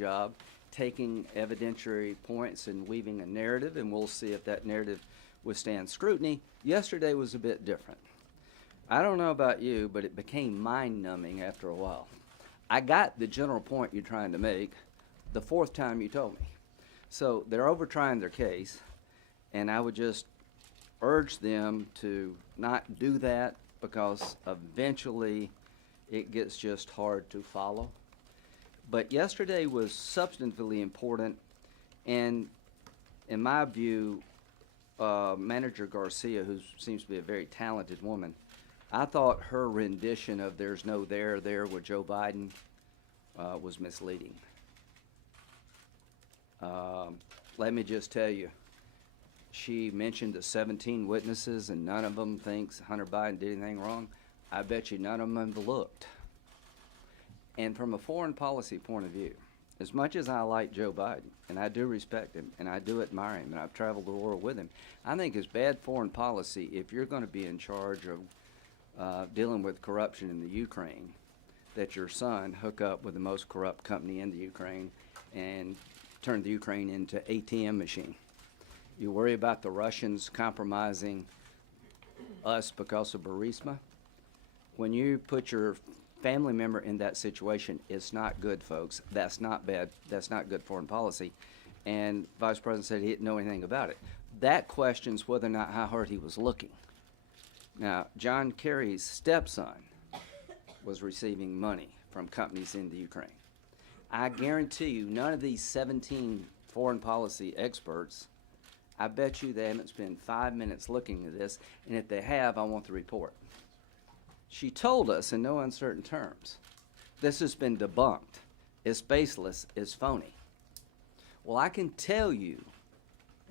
job taking evidentiary points and weaving a narrative, and we'll see if that narrative withstands scrutiny. Yesterday was a bit different. I don't know about you, but it became mind-numbing after a while. I got the general point you're trying to make the fourth time you told me. So they're over-trying their case, and I would just urge them to not do that, because eventually it gets just hard to follow. But yesterday was substantively important, and in my view, Manager Garcia, who seems to be a very talented woman, I thought her rendition of "There's no there with Joe Biden" was misleading. Let me just tell you, she mentioned the 17 witnesses, and none of them thinks Hunter Biden did anything wrong. I bet you none of them have looked. And from a foreign policy point of view, as much as I like Joe Biden, and I do respect him, and I do admire him, and I've traveled the world with him, I think it's bad foreign policy if you're going to be in charge of dealing with corruption in the Ukraine, that your son hook up with the most corrupt company in the Ukraine and turn the Ukraine into ATM machine. You worry about the Russians compromising us because of Burisma. When you put your family member in that situation, it's not good, folks. That's not bad. That's not good foreign policy. And Vice President said he didn't know anything about it. That questions whether or not how hard he was looking. Now, John Kerry's stepson was receiving money from companies in the Ukraine. I guarantee you none of these 17 foreign policy experts, I bet you they haven't spent 5 minutes looking at this, and if they have, I want the report. She told us in no uncertain terms, this has been debunked, it's baseless, it's phony. Well, I can tell you,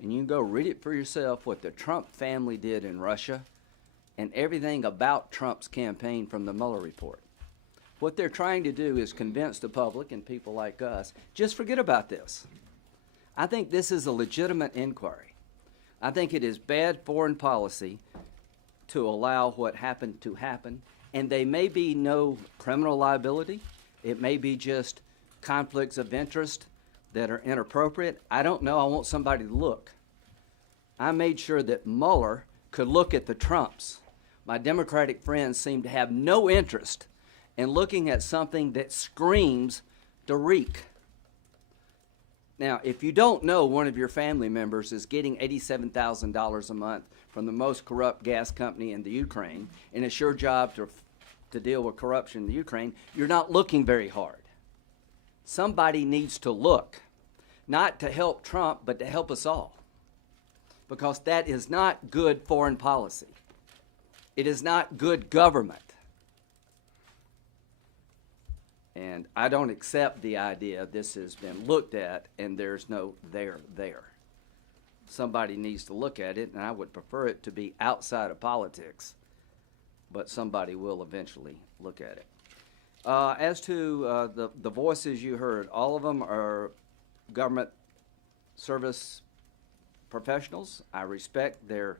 and you can go read it for yourself, what the Trump family did in Russia and everything about Trump's campaign from the Mueller report. What they're trying to do is convince the public and people like us, just forget about this. I think this is a legitimate inquiry. I think it is bad foreign policy to allow what happened to happen, and they may be no criminal liability. It may be just conflicts of interest that are inappropriate. I don't know. I want somebody to look. I made sure that Mueller could look at the Trumps. My Democratic friends seem to have no interest in looking at something that screams Derek. Now, if you don't know one of your family members is getting $87,000 a month from the most corrupt gas company in the Ukraine, and it's your job to deal with corruption in the Ukraine, you're not looking very hard. Somebody needs to look, not to help Trump, but to help us all, because that is not good foreign policy. It is not good government. And I don't accept the idea this has been looked at and there's no there. Somebody needs to look at it, and I would prefer it to be outside of politics, but somebody will eventually look at it. As to the voices you heard, all of them are government service professionals. I respect their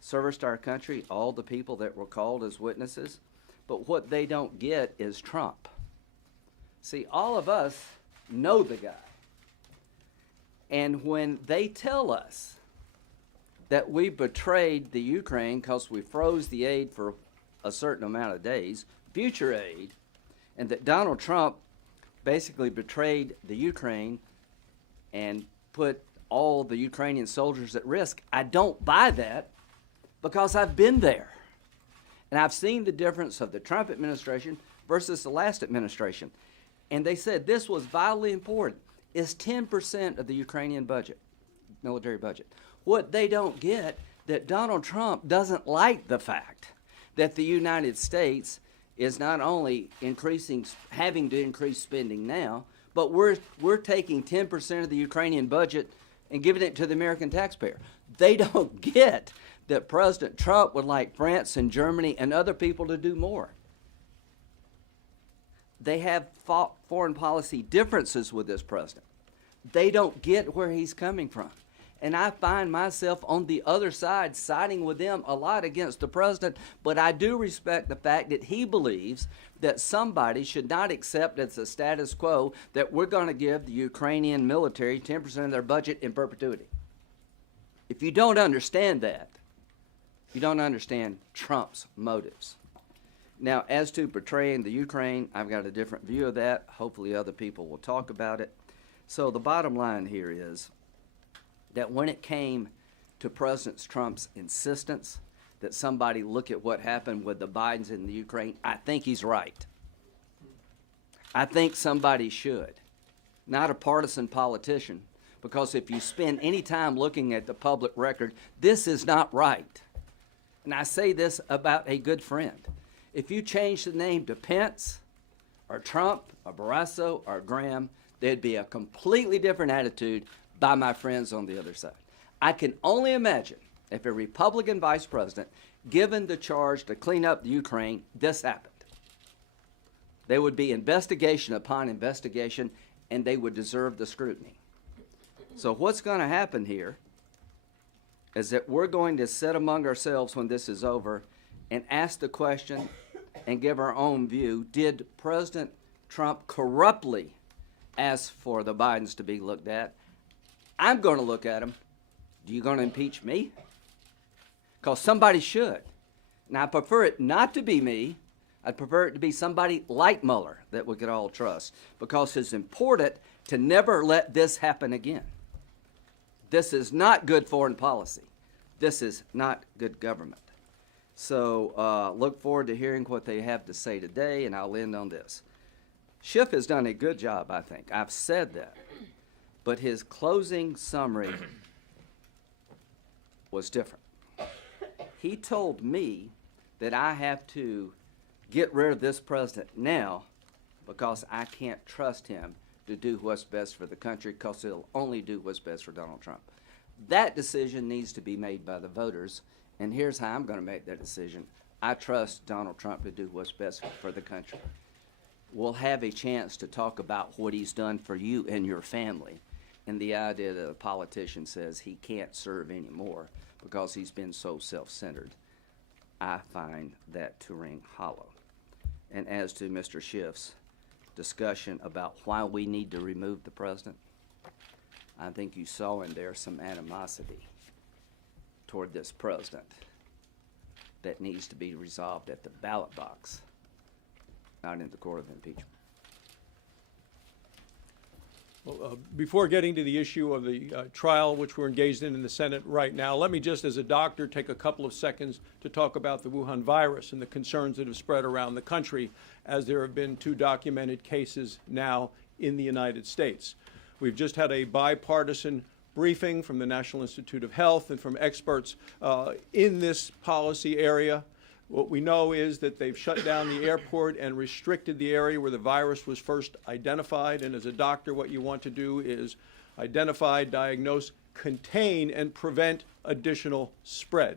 service to our country, all the people that were called as witnesses, but what they don't get is Trump. See, all of us know the guy. And when they tell us that we betrayed the Ukraine because we froze the aid for a certain amount of days, future aid, and that Donald Trump basically betrayed the Ukraine and put all the Ukrainian soldiers at risk, I don't buy that, because I've been there. And I've seen the difference of the Trump administration versus the last administration. And they said this was vitally important. It's 10% of the Ukrainian budget, military budget. What they don't get, that Donald Trump doesn't like the fact that the United States is not only having to increase spending now, but we're taking 10% of the Ukrainian budget and giving it to the American taxpayer. They don't get that President Trump would like France and Germany and other people to do more. They have foreign policy differences with this president. They don't get where he's coming from. And I find myself on the other side siding with them a lot against the president, but I do respect the fact that he believes that somebody should not accept as a status quo that we're going to give the Ukrainian military 10% of their budget in perpetuity. If you don't understand that, you don't understand Trump's motives. Now, as to portraying the Ukraine, I've got a different view of that. Hopefully other people will talk about it. So the bottom line here is that when it came to President Trump's insistence that somebody look at what happened with the Bidens in the Ukraine, I think he's right. I think somebody should, not a partisan politician, because if you spend any time looking at the public record, this is not right. And I say this about a good friend. If you change the name to Pence or Trump or Barrasso or Graham, there'd be a completely different attitude by my friends on the other side. I can only imagine if a Republican vice president given the charge to clean up the Ukraine, this happened. There would be investigation upon investigation, and they would deserve the scrutiny. So what's going to happen here is that we're going to sit among ourselves when this is over and ask the question and give our own view. Did President Trump corruptly ask for the Bidens to be looked at? I'm going to look at them. Are you going to impeach me? Because somebody should. Now, I prefer it not to be me. I'd prefer it to be somebody like Mueller that we could all trust, because it's important to never let this happen again. This is not good foreign policy. This is not good government. So look forward to hearing what they have to say today, and I'll end on this. Schiff has done a good job, I think. I've said that. But his closing summary was different. He told me that I have to get rid of this president now because I can't trust him to do what's best for the country, because he'll only do what's best for Donald Trump. That decision needs to be made by the voters, and here's how I'm going to make that decision. I trust Donald Trump to do what's best for the country. We'll have a chance to talk about what he's done for you and your family, and the idea that a politician says he can't serve anymore because he's been so self-centered. I find that to ring hollow. And as to Mr. Schiff's discussion about why we need to remove the president, I think you saw in there some animosity toward this president that needs to be resolved at the ballot box, not in the court of impeachment. Well, before getting to the issue of the trial, which we're engaged in the Senate right now, let me just, as a doctor, take a couple of seconds to talk about the Wuhan virus and the concerns that have spread around the country, as there have been 2 documented cases now in the United States. We've just had a bipartisan briefing from the National Institute of Health and from experts in this policy area. What we know is that they've shut down the airport and restricted the area where the virus was first identified. And as a doctor, what you want to do is identify, diagnose, contain, and prevent additional spread.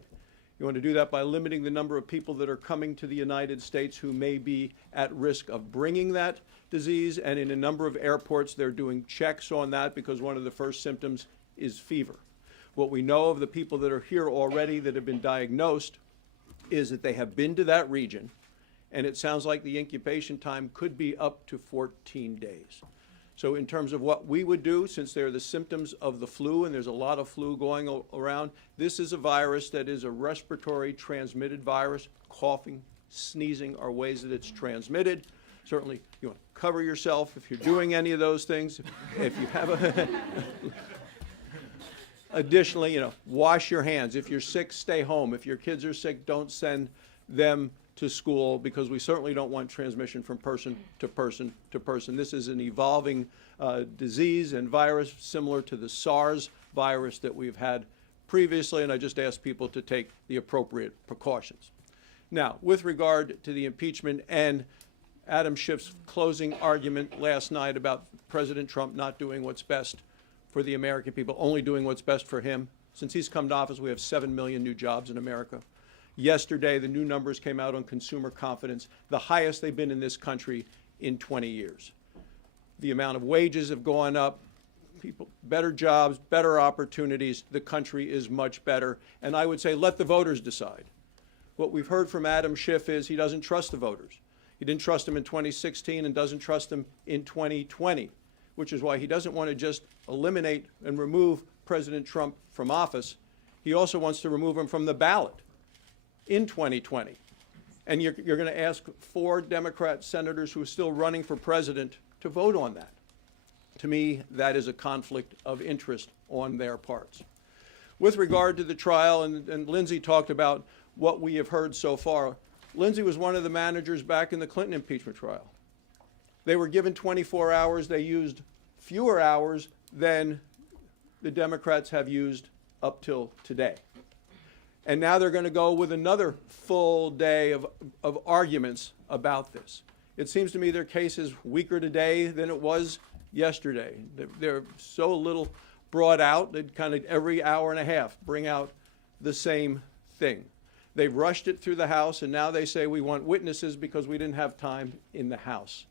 You want to do that by limiting the number of people that are coming to the United States who may be at risk of bringing that disease. And in a number of airports, they're doing checks on that because one of the first symptoms is fever. What we know of the people that are here already that have been diagnosed is that they have been to that region, and it sounds like the incubation time could be up to 14 days. So in terms of what we would do, since they're the symptoms of the flu, and there's a lot of flu going around, this is a virus that is a respiratory transmitted virus. Coughing, sneezing are ways that it's transmitted. Certainly, you want to cover yourself if you're doing any of those things. If you have a Additionally, wash your hands. If you're sick, stay home. If your kids are sick, don't send them to school, because we certainly don't want transmission from person to person to person. This is an evolving disease and virus similar to the SARS virus that we've had previously, and I just ask people to take the appropriate precautions. Now, with regard to the impeachment and Adam Schiff's closing argument last night about President Trump not doing what's best for the American people, only doing what's best for him. Since he's come to office, we have 7 million new jobs in America. Yesterday, the new numbers came out on consumer confidence, the highest they've been in this country in 20 years. The amount of wages have gone up. people better jobs, better opportunities, the country is much better. And I would say let the voters decide. What we've heard from Adam Schiff is he doesn't trust the voters. He didn't trust them in 2016 and doesn't trust them in 2020, which is why he doesn't want to just eliminate and remove President Trump from office. He also wants to remove him from the ballot in 2020. And you're going to ask 4 Democrat senators who are still running for president to vote on that. To me, that is a conflict of interest on their parts. With regard to the trial, and Lindsey talked about what we have heard so far, Lindsey was one of the managers back in the Clinton impeachment trial. They were given 24 hours. They used fewer hours than the Democrats have used up till today. And now they're going to go with another full day of arguments about this. It seems to me their case is weaker today than it was yesterday. They're so little brought out that kind of every hour and a half bring out the same thing. They've rushed it through the House, and now they say we want witnesses because we didn't have time in the House.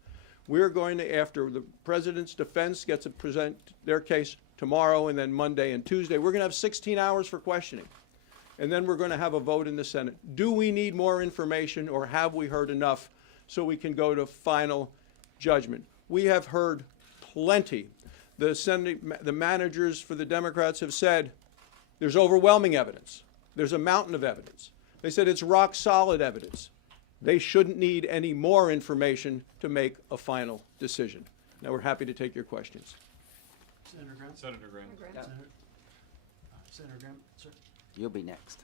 We're going to, after the president's defense gets to present their case tomorrow and then Monday and Tuesday, we're going to have 16 hours for questioning. And then we're going to have a vote in the Senate. Do we need more information, or have we heard enough so we can go to final judgment? We have heard plenty. The managers for the Democrats have said there's overwhelming evidence. There's a mountain of evidence. They said it's rock solid evidence. They shouldn't need any more information to make a final decision. Now we're happy to take your questions. Senator Graham? Senator Graham. Senator Graham, sir. You'll be next.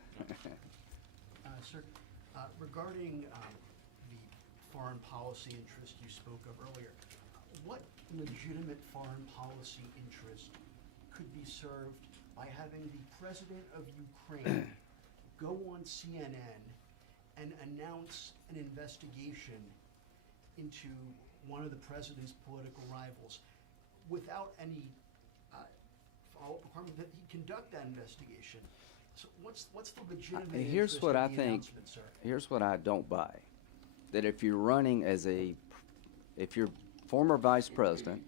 Sir, regarding the foreign policy interest you spoke of earlier, what legitimate foreign policy interest could be served by having the president of Ukraine go on CNN and announce an investigation into one of the president's political rivals without any follow-up requirement that he conduct that investigation? So what's the legitimate Here's interest what of I the think. announcement, sir? Here's what I don't buy. That if you're running if you're former vice president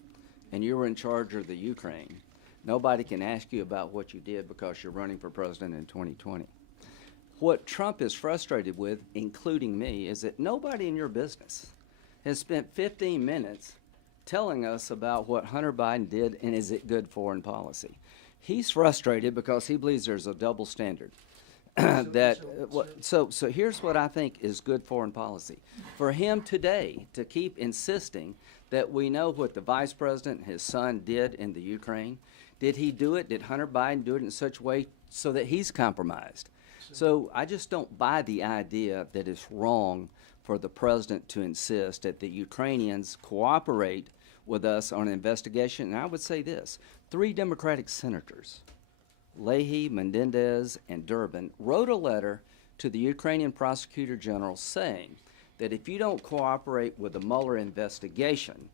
and you were in charge of the Ukraine, nobody can ask you about what you did because you're running for president in 2020. What Trump is frustrated with, including me, is that nobody in your business has spent 15 minutes telling us about what Hunter Biden did and is it good foreign policy. He's frustrated because he believes there's a double standard. So here's what I think is good foreign policy. For him today to keep insisting that we know what the vice president and his son did in the Ukraine, did he do it? Did Hunter Biden do it in such a way so that he's compromised? So I just don't buy the idea that it's wrong for the president to insist that the Ukrainians cooperate with us on an investigation. And I would say this, 3 Democratic senators, Leahy, Menendez, and Durbin, wrote a letter to the Ukrainian prosecutor general saying that if you don't cooperate with the Mueller investigation,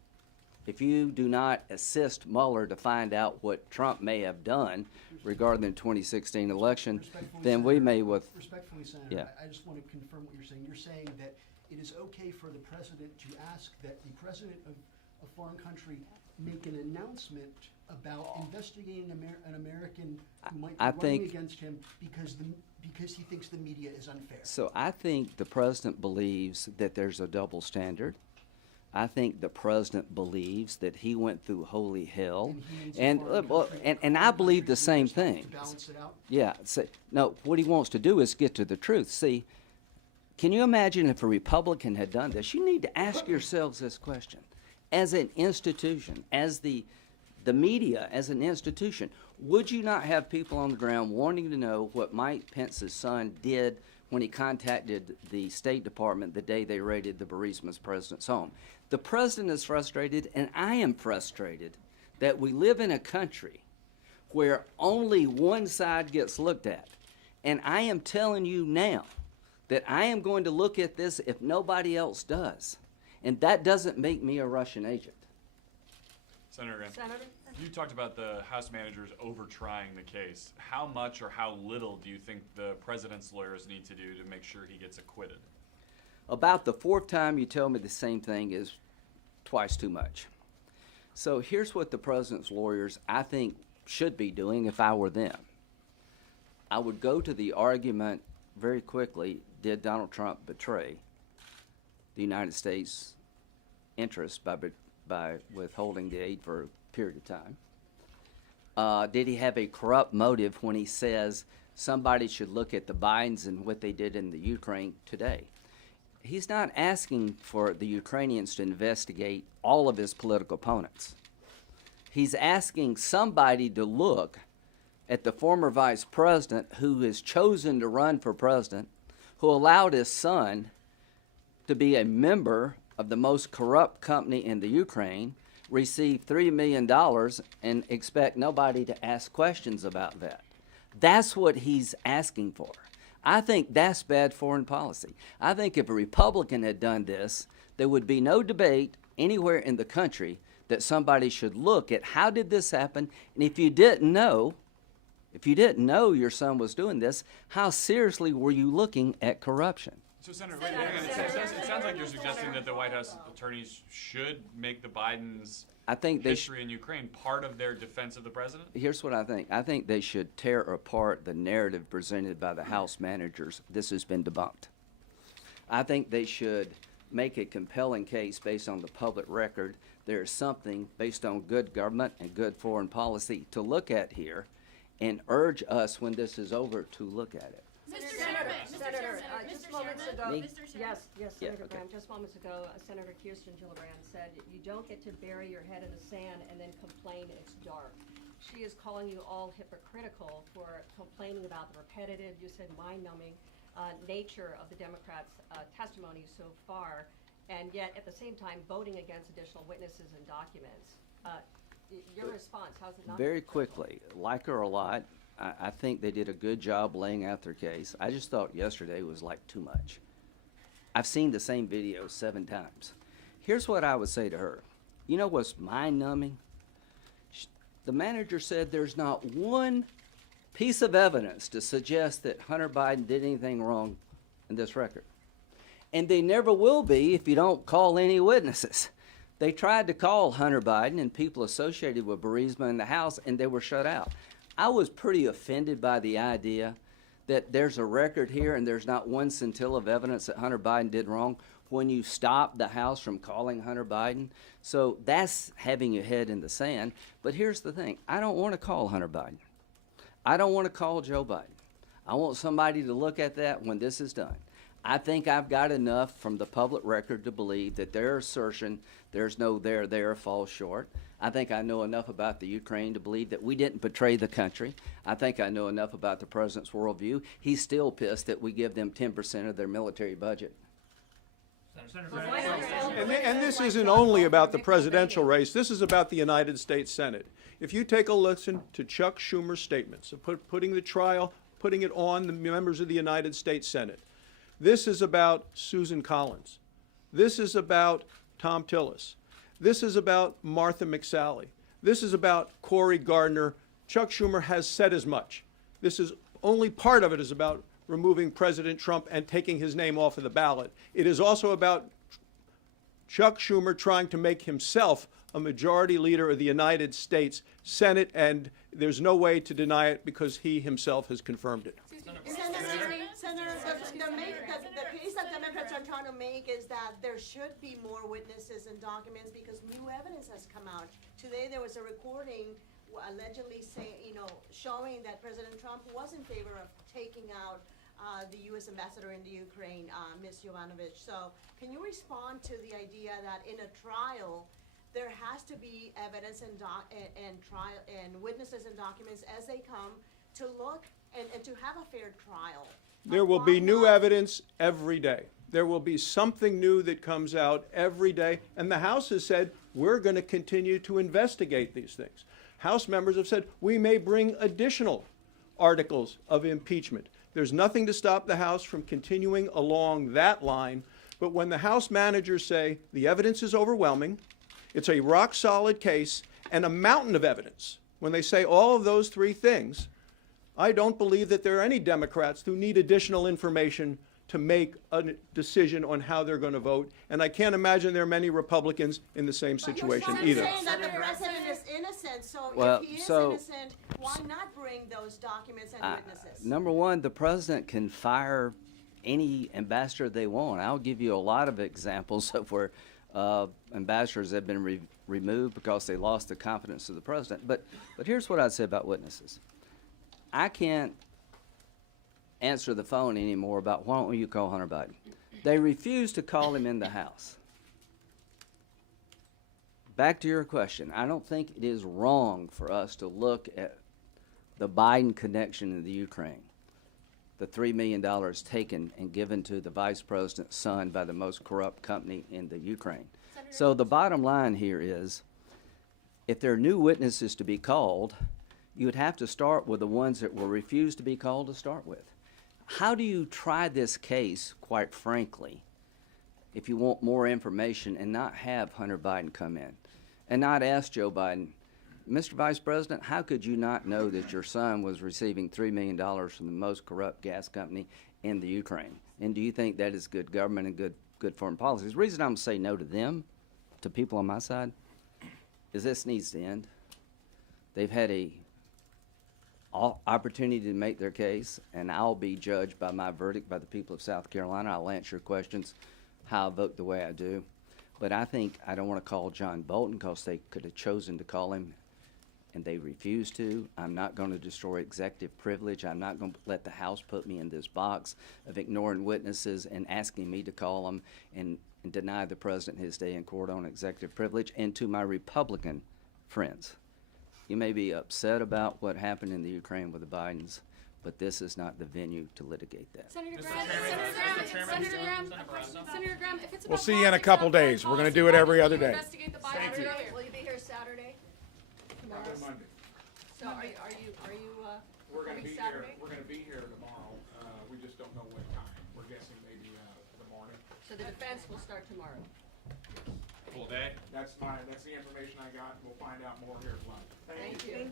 if you do not assist Mueller to find out what Trump may have done regarding the 2016 election, then we may Respectfully, Senator, Yeah. I just want to confirm what you're saying. You're saying that it is okay for the president to ask that the president of a foreign country make an announcement about investigating an American who might be running against him because he thinks the media is unfair. So I think the president believes that there's a double standard. I think the president believes that he went through holy hell, and I believe the same thing. To balance it out? Yeah. So, no, what he wants to do is get to the truth. See, can you imagine if a Republican had done this? You need to ask yourselves this question. As an institution, as the media, as an institution, would you not have people on the ground wanting to know what Mike Pence's son did when he contacted the State Department the day they raided the Burisma's president's home? The president is frustrated, and I am frustrated that we live in a country where only one side gets looked at. And I am telling you now that I am going to look at this if nobody else does. And that doesn't make me a Russian agent. Senator Graham. Senator? You talked about the House managers over-trying the case. How much or how little do you think the president's lawyers need to do to make sure he gets acquitted? About the 4th time you tell me the same thing is twice too much. So here's what the president's lawyers, I think, should be doing if I were them. I would go to the argument very quickly, did Donald Trump betray the United States interest by withholding the aid for a period of time? Did he have a corrupt motive when he says somebody should look at the Bidens and what they did in the Ukraine today? He's not asking for the Ukrainians to investigate all of his political opponents. He's asking somebody to look at the former vice president who is chosen to run for president, who allowed his son to be a member of the most corrupt company in the Ukraine, receive $3 million, and expect nobody to ask questions about that. That's what he's asking for. I think that's bad foreign policy. I think if a Republican had done this, there would be no debate anywhere in the country that somebody should look at how did this happen, and if you didn't know your son was doing this, how seriously were you looking at corruption? So, Senator, wait, it sounds like you're suggesting that the White House attorneys should make the Bidens' I think they history in Ukraine part of their defense of the president? Here's what I think. I think they should tear apart the narrative presented by the House managers. This has been debunked. I think they should make a compelling case based on the public record. There is something based on good government and good foreign policy to look at here, and urge us when this is over to look at it. Senator, just moments ago, Me? yes, Yeah, Senator okay. Graham, just moments ago, Senator Kirsten Gillibrand said, you don't get to bury your head in the sand and then complain it's dark. She is calling you all hypocritical for complaining about the repetitive, you said mind-numbing, nature of the Democrats' testimony so far, and yet at the same time voting against additional witnesses and documents. Your response, how's it not? Very quickly, like her a lot, I think they did a good job laying out their case. I just thought yesterday was like too much. I've seen the same video 7 times. Here's what I would say to her. You know what's mind-numbing? The manager said there's not one piece of evidence to suggest that Hunter Biden did anything wrong in this record. And they never will be if you don't call any witnesses. They tried to call Hunter Biden and people associated with Burisma in the House, and they were shut out. I was pretty offended by the idea that there's a record here and there's not one scintilla of evidence that Hunter Biden did wrong when you stop the House from calling Hunter Biden. So that's having your head in the sand. But here's the thing. I don't want to call Hunter Biden. I don't want to call Joe Biden. I want somebody to look at that when this is done. I think I've got enough from the public record to believe that their assertion, there's no there, falls short. I think I know enough about the Ukraine to believe that we didn't betray the country. I think I know enough about the president's worldview. He's still pissed that we give them 10% of their military budget. And this isn't only about the presidential race. This is about the United States Senate. If you take a listen to Chuck Schumer's statements of putting the trial, putting it on the members of the United States Senate, this is about Susan Collins. This is about Tom Tillis. This is about Martha McSally. This is about Cory Gardner. Chuck Schumer has said as much. This is only part of it is about removing President Trump and taking his name off of the ballot. It is also about Chuck Schumer trying to make himself a majority leader of the United States Senate, and there's no way to deny it because he himself has confirmed it. Senator, the case that Democrats are trying to make is that there should be more witnesses and documents because new evidence has come out. Today there was a recording allegedly showing that President Trump was in favor of taking out the U.S. ambassador in the Ukraine, Ms. Yovanovitch. So can you respond to the idea that in a trial there has to be evidence and witnesses and documents as they come to look and to have a fair trial? There will be new evidence every day. There will be something new that comes out every day. And the House has said, we're going to continue to investigate these things. House members have said, we may bring additional articles of impeachment. There's nothing to stop the House from continuing along that line. But when the House managers say the evidence is overwhelming, it's a rock-solid case, and a mountain of evidence, when they say all of those 3 things, I don't believe that there are any Democrats who need additional information to make a decision on how they're going to vote. And I can't imagine there are many Republicans in the same situation either. But you're saying that the president is innocent, so Well, if he is so- innocent, why not bring those documents and witnesses? Number one, the president can fire any ambassador they want. I'll give you a lot of examples of where ambassadors have been removed because they lost the confidence of the president. But here's what I'd say about witnesses. I can't answer the phone anymore about why don't you call Hunter Biden. They refuse to call him in the House. Back to your question, I don't think it is wrong for us to look at the Biden connection in the Ukraine. The $3 million taken and given to the vice president's son by the most corrupt company in the Ukraine. So the bottom line here is, if there are new witnesses to be called, you would have to start with the ones that were refused to be called to start with. How do you try this case, quite frankly, if you want more information and not have Hunter Biden come in and not ask Joe Biden, Mr. Vice President, how could you not know that your son was receiving $3 million from the most corrupt gas company in the Ukraine? And do you think that is good government and good foreign policy? The reason I'm saying no to them, to people on my side, is this needs to end. They've had a opportunity to make their case, and I'll be judged by my verdict by the people of South Carolina. I'll answer your questions, how I vote the way I do. But I think I don't want to call John Bolton because they could have chosen to call him and they refused to. I'm not going to destroy executive privilege. I'm not going to let the House put me in this box of ignoring witnesses and asking me to call them and deny the president his day in court on executive privilege. And to my Republican friends, you may be upset about what happened in the Ukraine with the Bidens, but this is not the venue to litigate that. Senator Graham, if it's about We'll see you in a couple days. We're gonna do it every other day. Investigate the Biden earlier. Will you be here Saturday? Tomorrow? Monday. So are you coming Saturday? We're gonna be here tomorrow. We just don't know what time. We're guessing maybe the morning. So the defense will start tomorrow. Full day? That's the information I got. We'll find out more here at lunch. Thank you.